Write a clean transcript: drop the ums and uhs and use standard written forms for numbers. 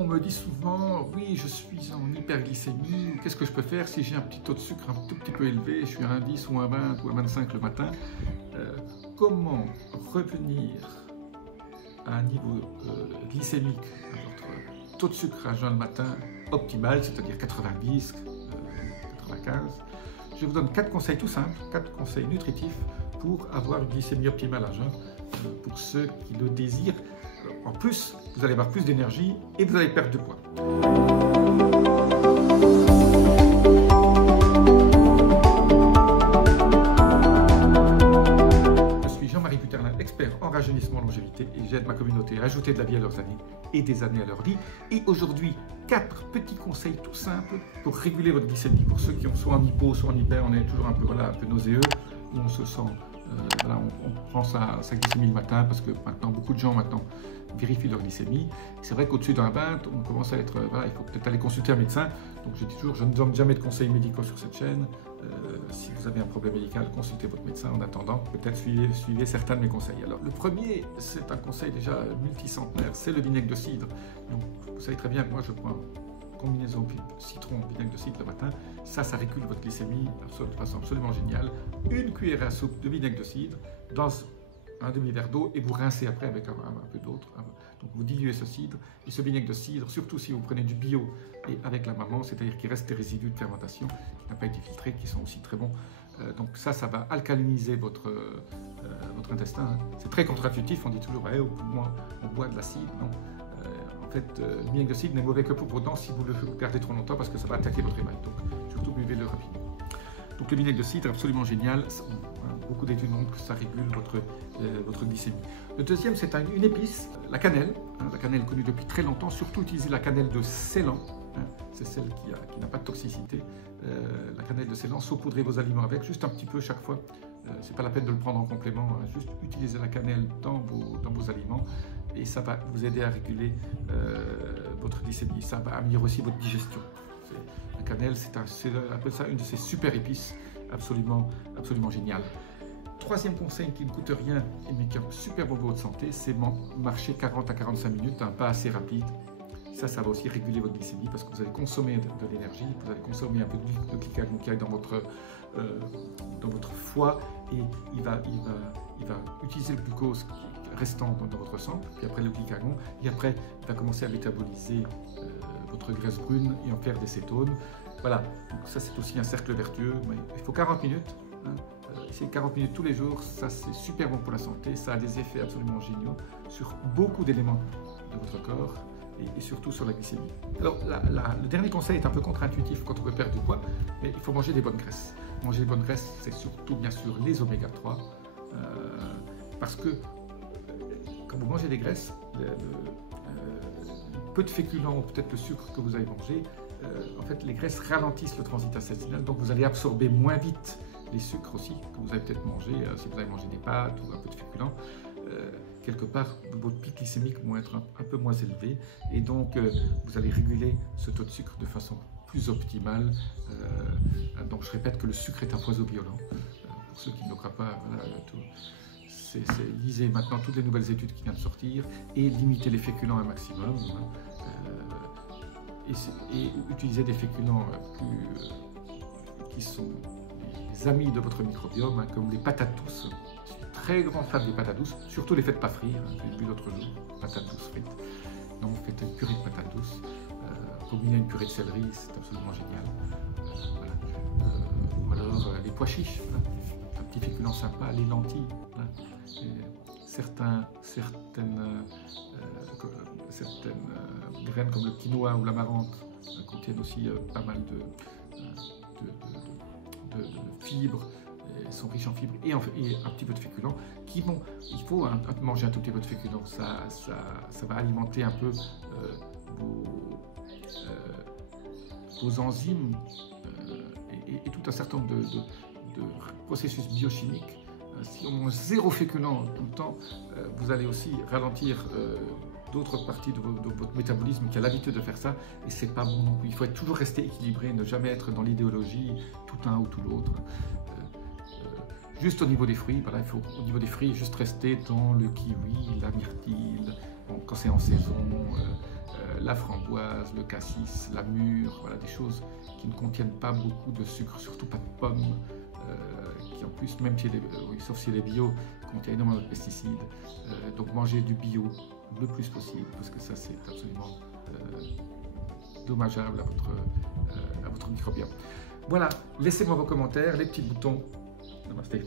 On me dit souvent, oui, je suis en hyperglycémie, qu'est-ce que je peux faire si j'ai un petit taux de sucre un tout petit peu élevé, je suis à un 10 ou un 20 ou un 25 le matin. Comment revenir à un niveau glycémique, à votre taux de sucre à jeun le matin optimal, c'est-à-dire 90, 95. Je vous donne 4 conseils tout simples, 4 conseils nutritifs pour avoir une glycémie optimale à jeun, pour ceux qui le désirent. En plus, vous allez avoir plus d'énergie et vous allez perdre du poids. Je suis Jean-Marie Buterlin, expert en rajeunissement longévité et j'aide ma communauté à ajouter de la vie à leurs années et des années à leur vie. Et aujourd'hui, 4 petits conseils tout simples pour réguler votre glycémie. Pour ceux qui ont soit en hypo, soit en hyper, on est toujours un peu nauséeux, on se sent... on prend sa glycémie le matin parce que maintenant beaucoup de gens vérifient leur glycémie. C'est vrai qu'au-dessus d'un 20, on commence à être, il faut peut-être aller consulter un médecin. Donc je dis toujours, je ne donne jamais de conseils médicaux sur cette chaîne. Si vous avez un problème médical, consultez votre médecin. En attendant, peut-être suivez certains de mes conseils. Alors le premier, c'est un conseil déjà multicentenaire, c'est le vinaigre de cidre. Donc vous savez très bien que moi je prends combinaison citron, vinaigre de cidre le matin, ça régule votre glycémie de façon absolument géniale. Une cuillère à soupe de vinaigre de cidre dans un demi-verre d'eau et vous rincez après avec un peu d'autre. Donc vous diluez ce cidre et ce vinaigre de cidre, surtout si vous prenez du bio et avec la maman, c'est-à-dire qu'il reste des résidus de fermentation qui n'ont pas été filtrés, qui sont aussi très bons. Donc ça va alcaliniser votre intestin. C'est très contre-intuitif, on dit toujours au poumon on boit de l'acide. Non. En fait, le vinaigre de cidre n'est mauvais que pour vos dents si vous le gardez trop longtemps parce que ça va attaquer votre émail. Donc, surtout buvez-le rapidement. Donc, le vinaigre de cidre est absolument génial. Beaucoup d'études montrent que ça régule votre glycémie. Le deuxième, c'est une épice, la cannelle. La cannelle connue depuis très longtemps. Surtout utiliser la cannelle de Ceylan. C'est celle qui n'a pas de toxicité. La cannelle de Ceylan, saupoudrez vos aliments avec, juste un petit peu chaque fois. C'est pas la peine de le prendre en complément. Juste utiliser la cannelle dans vos aliments. Et ça va vous aider à réguler votre glycémie. Ça va améliorer aussi votre digestion. La cannelle, on appelle ça une de ces super épices absolument géniales. Troisième conseil qui ne coûte rien, mais qui est super bon pour votre santé, c'est marcher 40 à 45 minutes, un pas assez rapide. Ça va aussi réguler votre glycémie parce que vous allez consommer de l'énergie, vous allez consommer un peu de glycagène qui est dans votre foie et il va utiliser le glucose restant dans votre sang, puis après le glycagon, et après il va commencer à métaboliser votre graisse brune et en faire des cétones. Voilà, donc ça c'est aussi un cercle vertueux, mais il faut 40 minutes. C'est 40 minutes tous les jours, ça c'est super bon pour la santé, ça a des effets absolument géniaux sur beaucoup d'éléments de votre corps et surtout sur la glycémie. Alors le dernier conseil est un peu contre-intuitif quand on veut perdre du poids, mais il faut manger des bonnes graisses. Manger des bonnes graisses, c'est surtout bien sûr les oméga 3, parce que quand vous mangez des graisses, peu de féculents, peut-être le sucre que vous avez mangé, en fait les graisses ralentissent le transit intestinal, donc vous allez absorber moins vite les sucres aussi que vous avez peut-être mangé, si vous avez mangé des pâtes ou un peu de féculents. Quelque part, votre pic glycémique vont être un peu moins élevé et donc vous allez réguler ce taux de sucre de façon plus optimale. Donc je répète que le sucre est un poison violent. Pour ceux qui ne le croient pas, voilà, lisez maintenant toutes les nouvelles études qui viennent de sortir et limitez les féculents un maximum. Et utilisez des féculents qui sont les amis de votre microbiome, comme les patates douces. Je suis très grand fan des patates douces, surtout les faites pas frire. J'ai vu l'autre jour, patates douces frites. Donc vous faites une purée de patates douces, combinée à une purée de céleri, c'est absolument génial. Ou alors les pois chiches, un petit féculent sympa, les lentilles. Certaines graines comme le quinoa ou l'amarante contiennent aussi pas mal de fibres, sont riches en fibres et un petit peu de féculents il faut manger un tout petit peu de féculents, ça va alimenter un peu vos enzymes et tout un certain nombre de processus biochimiques. Si on mange zéro féculent tout le temps, vous allez aussi ralentir d'autres parties de votre métabolisme qui a l'habitude de faire ça, et c'est pas bon non plus. Il faut toujours rester équilibré, ne jamais être dans l'idéologie tout un ou tout l'autre. Juste au niveau des fruits, voilà, il faut au niveau des fruits juste rester dans le kiwi, la myrtille, bon, quand c'est en saison, la framboise, le cassis, la mûre, voilà, des choses qui ne contiennent pas beaucoup de sucre, surtout pas de pommes, qui en plus, même si sauf si elle est bio, contient énormément de pesticides. Donc manger du bio le plus possible, parce que ça c'est absolument dommageable à votre microbiome. Voilà, laissez-moi vos commentaires, les petits boutons. Namasté.